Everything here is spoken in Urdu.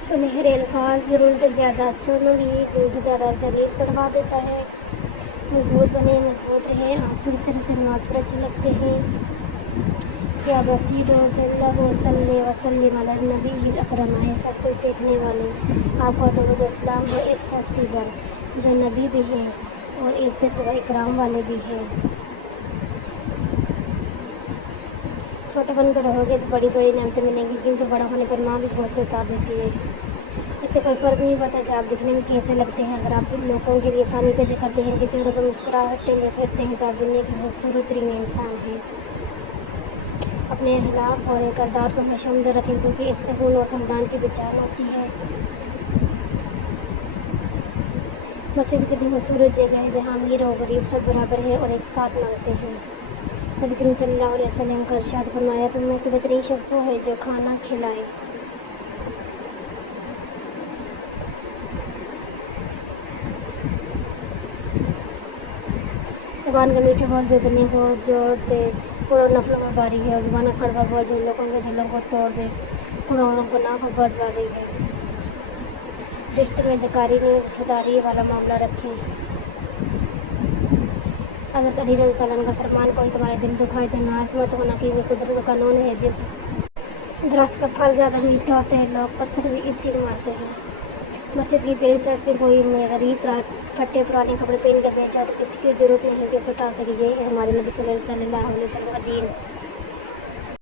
سنہرے الفاظ ضرورت سے زیادہ اچھا نبی ضرورت سے زیادہ ذلیل کروا دیتا ہے۔ مضبوط بنے مضبوط رہیں، آنسو سے نماز پر اچھے لگتے ہیں۔ یا بصیر و جل و صلی وسلم علی النبی الاکرم، ہے سب کچھ دیکھنے والے، آپ کو درود و اسلام ہو اس ہستی پر جو نبی بھی ہیں اور عزت و اکرام والے بھی ہیں۔ چھوٹے بن کر رہو گے تو بڑی بڑی نعمتیں ملیں گی، کیونکہ بڑا ہونے پر ماں بھی گھر سے اتار دیتی ہے۔ اس سے کوئی فرق نہیں پڑتا کہ آپ دکھنے میں کیسے لگتے ہیں، اگر آپ لوگوں کے لیے آسانی پیدا کرتے ہیں کہ چہرے پر مسکراہٹیں بکھیرتے ہیں تو آپ دنیا کے خوبصورت ترین انسان ہیں۔ اپنے اخلاق اور کردار کو ہمیشہ عمدہ رکھیں، کیونکہ اس سے خون اور خاندان کی پہچان ہوتی ہے۔ مسجد کتنی خوبصورت جگہ ہے جہاں امیر و غریب سب برابر ہیں اور ایک ساتھ مانگتے ہیں۔ نبی کریم صلی اللہ علیہ وسلم کا ارشاد فرمایا، تم میں سے بہترین شخص وہ ہے جو کھانا کھلائے۔ زبان کا میٹھا بول جو دنیا کو جوڑ دے کروڑوں نفلوں میں باری ہے، اور زبان کا کڑوا بول جو لوگوں کے دلوں کو توڑ دے کروڑوں گناہ کو باری ہے۔ رشتے میں دکاری نہیں، رشتےداری والا معاملہ رکھیں۔ حضرت علی رضی اللہ عنہ کا فرمان، کوئی تمہارے دل دکھائے تو ناراض مت ہونا، کیونکہ قدرت کا قانون ہے جس درخت کا پھل زیادہ میٹھا ہوتا ہے لوگ پتھر بھی اسی کو مارتے ہیں۔ مسجد کی پیر سے پہ کوئی غریب پھٹے پرانے کپڑے پہن کر بیٹھ جائے تو کسی کی ضرورت نہیں کہ اسے اٹھا سکے، یہ ہے ہمارے نبی صلی اللہ علیہ وسلم کا دین۔